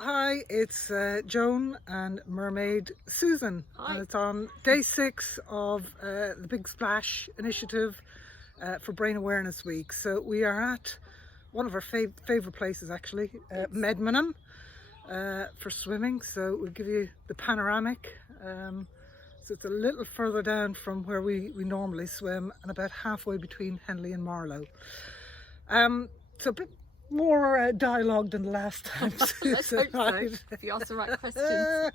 Hi, it's Joan and Mermaid Susan. Hi. And it's on day 6 of the Big Splash initiative for Brain Awareness Week. So we are at one of our favourite places actually, Medmenham, for swimming. So we'll give you the panoramic. So it's a little further down from where we normally swim and about halfway between Henley and Marlow. So a bit more dialogue than the last time. Let's hope so, if you ask the right questions.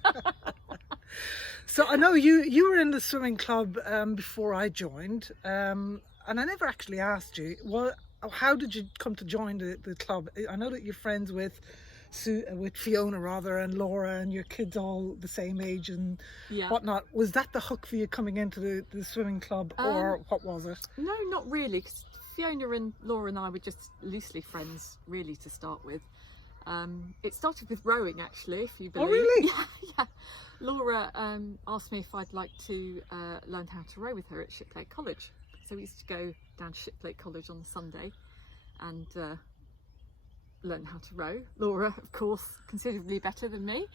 So I know you were in the swimming club before I joined, and I never actually asked you, how did you come to join the club? I know that you're friends with Fiona rather, and Laura, and your kids all the same age and whatnot. Was that the hook for you coming into the swimming club, or what was it? No, not really, because Fiona and Laura and I were just loosely friends really to start with. It started with rowing actually, if you believe. Oh really? Yeah. Laura asked me if I'd like to learn how to row with her at Shiplake College. So we used to go down to Shiplake College on Sunday and learn how to row. Laura, of course, considerably better than me.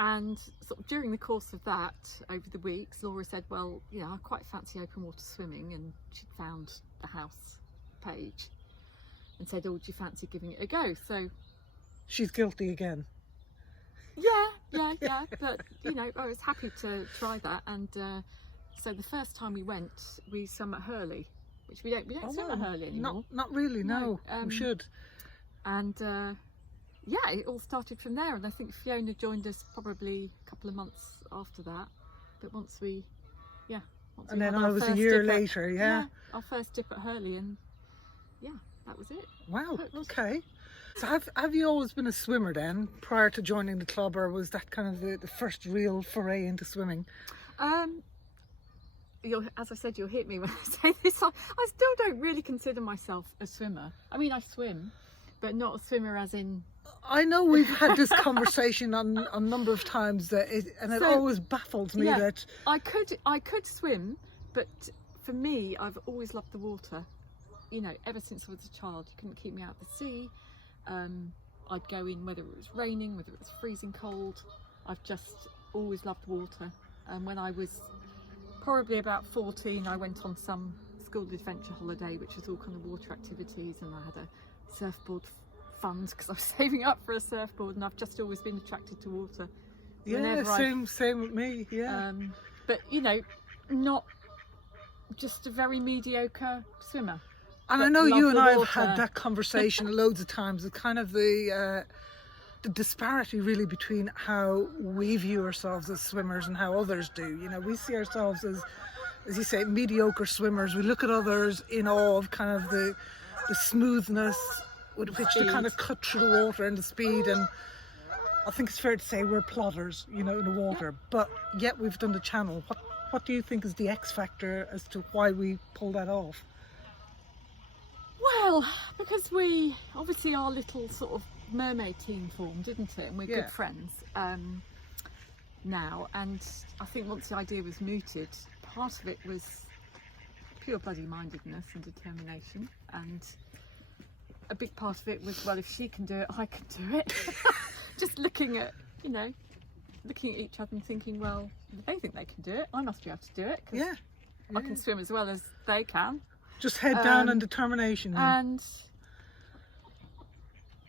And sort of during the course of that, over the weeks, Laura said, well, you know, I quite fancy open water swimming, and she'd found the house page and said, oh, would you fancy giving it a go? So she's guilty again. Yeah, but you know, I was happy to try that. And so the first time we went, we swam at Hurley, which we don't swim at Hurley anymore. Not really, no. We should. And yeah, it all started from there, and I think Fiona joined us probably a couple of months after that. But once we and then I was a year later, our first dip at Hurley, and yeah, that was it. Wow, okay. So have you always been a swimmer then, prior to joining the club, or was that kind of the first real foray into swimming? As I said, you'll hit me when I say this. I still don't really consider myself a swimmer. I mean, I swim, but not a swimmer as in... I know we've had this conversation on a number of times, it always baffles me that... I could swim, but for me, I've always loved the water. You know, ever since I was a child, you couldn't keep me out of the sea. I'd go in whether it was raining, whether it was freezing cold. I've just always loved water. And when I was probably about 14, I went on some school adventure holiday, which was all kind of water activities, and I had a surfboard fund because I was saving up for a surfboard, and I've just always been attracted to water. Yeah, same with me. Yeah. But you know, not just a very mediocre swimmer. And I know you and I have had that conversation loads of times. It's kind of the disparity really between how we view ourselves as swimmers and how others do. You know, we see ourselves as you say, mediocre swimmers. We look at others in awe of kind of the smoothness with which they kind of cut through the water and the speed. And I think it's fair to say we're plodders, you know, in the water. But yet we've done the channel. What do you think is the X factor as to why we pull that off? Well, because we obviously our little sort of mermaid team formed, didn't it? And we're good friends now. And I think once the idea was mooted, part of it was pure bloody mindedness and determination, and a big part of it was, well, if she can do it, I can do it. Just looking at each other and thinking, well, if they think they can do it, I must be able to do it, because I can swim as well as they can. Just head down and determination. And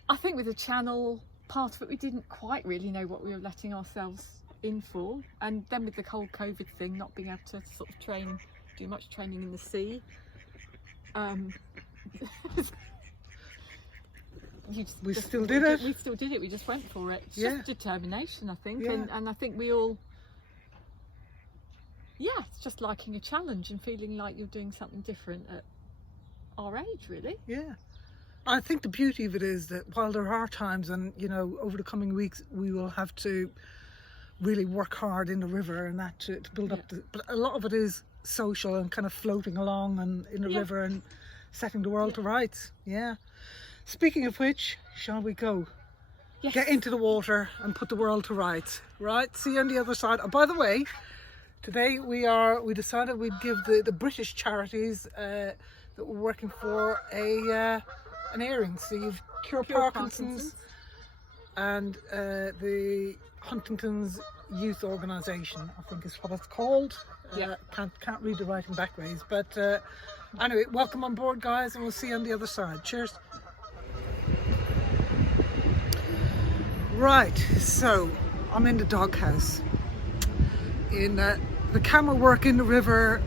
I think with the channel, part of it, we didn't quite really know what we were letting ourselves in for. And then with the whole COVID thing, not being able to sort of do much training in the sea. We still did it. We still did it. We just went for it. It's just determination, I think. And I think we all... Yeah, it's just liking a challenge and feeling like you're doing something different at our age, really. Yeah. I think the beauty of it is that while there are times, and you know, over the coming weeks we will have to really work hard in the river and that to build up but a lot of it is social and kind of floating along and in the river and setting the world to rights. Yeah. Speaking of which, shall we go? Yes. Get into the water and put the world to rights. Right? See you on the other side. Oh, by the way, today we decided we'd give the British charities that we're working for an airing. So you've Cure Parkinson's, and the Huntington's Youth Organisation, I think is what it's called. Yeah. Can't read the writing back ways, but anyway, welcome on board, guys, and we'll see you on the other side. Cheers. Right, so I'm in the doghouse. In the camera work in the river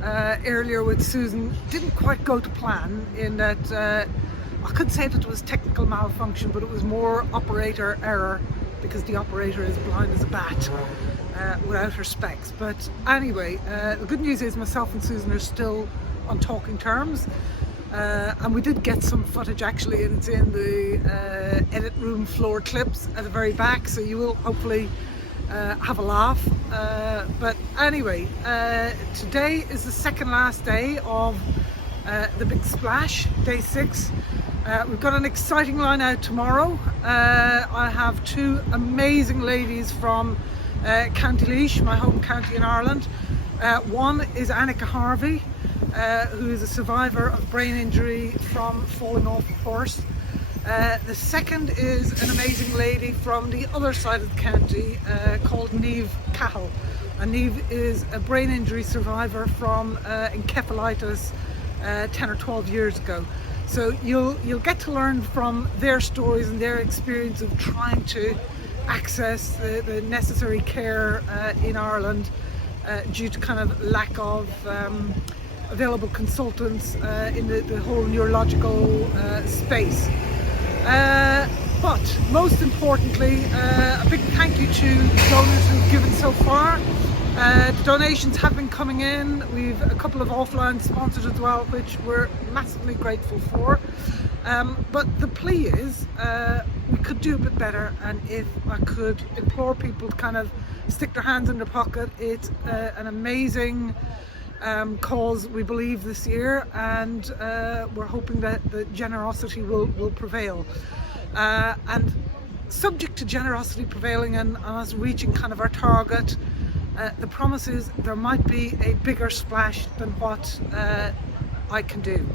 earlier with Susan didn't quite go to plan, in that I could say that it was technical malfunction, but it was more operator error, because the operator is blind as a bat without her specs. But anyway, the good news is myself and Susan are still on talking terms, and we did get some footage actually, and it's in the edit room floor clips at the very back, so you will hopefully have a laugh. But anyway, today is the second last day of the big splash, day 6. We've got an exciting line out tomorrow. I have 2 amazing ladies from County Laois, my home county in Ireland. One is Annika Harvey, who is a survivor of brain injury from falling off a horse. The second is an amazing lady from the other side of the county called Niamh Cahill. And Niamh is a brain injury survivor from encephalitis 10 or 12 years ago. So you'll get to learn from their stories and their experience of trying to access the necessary care in Ireland due to kind of lack of available consultants in the whole neurological space. But most importantly, a big thank you to the donors who've given so far. The donations have been coming in. We've a couple of offline sponsors as well, which we're massively grateful for. But the plea is we could do a bit better, and if I could implore people to kind of stick their hands in their pocket. It's an amazing cause, we believe, this year, and we're hoping that the generosity will prevail. And subject to generosity prevailing and us reaching kind of our target, the promise is there might be a bigger splash than what I can do.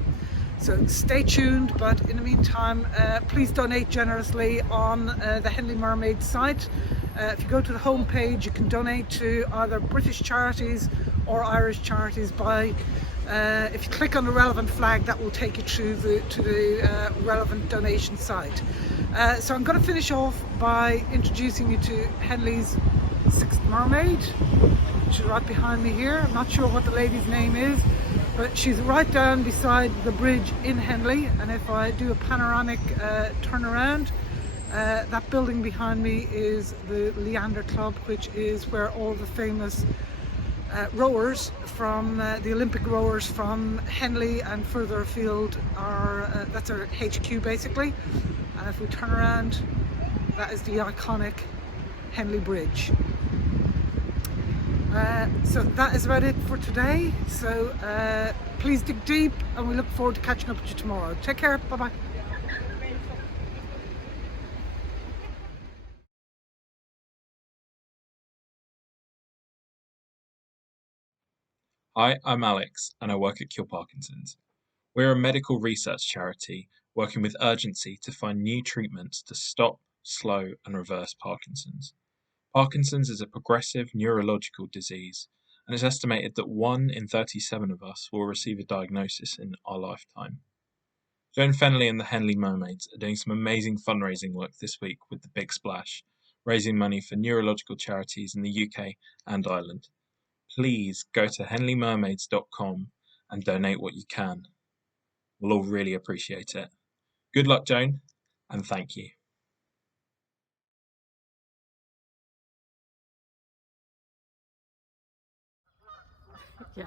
So stay tuned, but in the meantime, please donate generously on the Henley Mermaids site. If you go to the home page, you can donate to either British charities or Irish charities by, if you click on the relevant flag, that will take you to the relevant donation site. So I'm going to finish off by introducing you to Henley's 6th mermaid. She's right behind me here. I'm not sure what the lady's name is, but she's right down beside the bridge in Henley, and if I do a panoramic turnaround, that building behind me is the Leander Club, which is where all the famous rowers from the Olympic rowers from Henley and further afield are, that's our HQ basically. And if we turn around, that is the iconic Henley Bridge. So that is about it for today. So please dig deep, and we look forward to catching up with you tomorrow. Take care, bye bye. Hi, I'm Alex, and I work at Cure Parkinson's. We're a medical research charity working with urgency to find new treatments to stop, slow, and reverse Parkinson's. Parkinson's is a progressive neurological disease, and it's estimated that 1 in 37 of us will receive a diagnosis in our lifetime. Joan Fennelly and the Henley Mermaids are doing some amazing fundraising work this week with the Big Splash, raising money for neurological charities in the UK and Ireland. Please go to henleymermaids.com and donate what you can. We'll all really appreciate it. Good luck, Joan, and thank you. Yeah.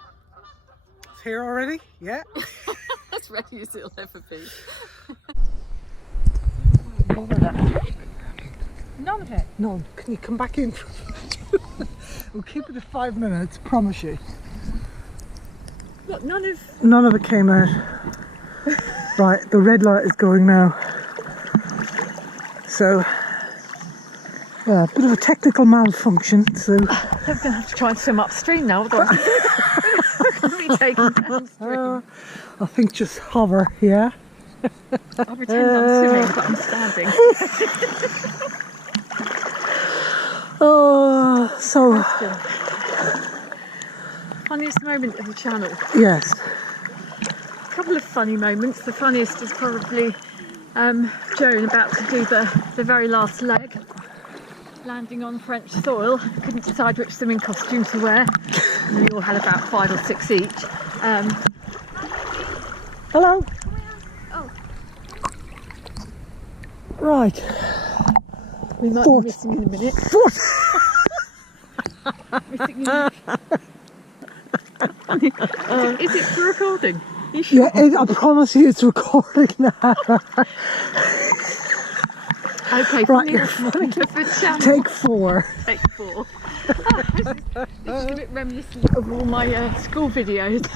It's here already? Yeah. As ready as it'll ever be. None of it. No, can you come back in? We'll keep it at 5 minutes, promise you. What, none of... None of it came out. Right, the red light is going now. So, a bit of a technical malfunction, so... I'm going to have to try and swim upstream now, otherwise I'm going to be taken downstream. I think just hover, yeah? I'll pretend I'm swimming, but I'm standing. Oh, so Question. Funniest moment of the channel. yes. A couple of funny moments. The funniest is probably Joan about to do the very last leg, landing on French soil. Couldn't decide which swimming costume to wear. And we all had about 5 or 6 each. Hello. Oh, Right. we might Fourth. be missing in a minute. Missing in a minute. Is it for recording? You sure? Yeah, I promise you it's recording now. Okay, Right, funniest you're funny. moment of the channel. Take 4. Take 4. This is a bit reminiscent of all my school videos.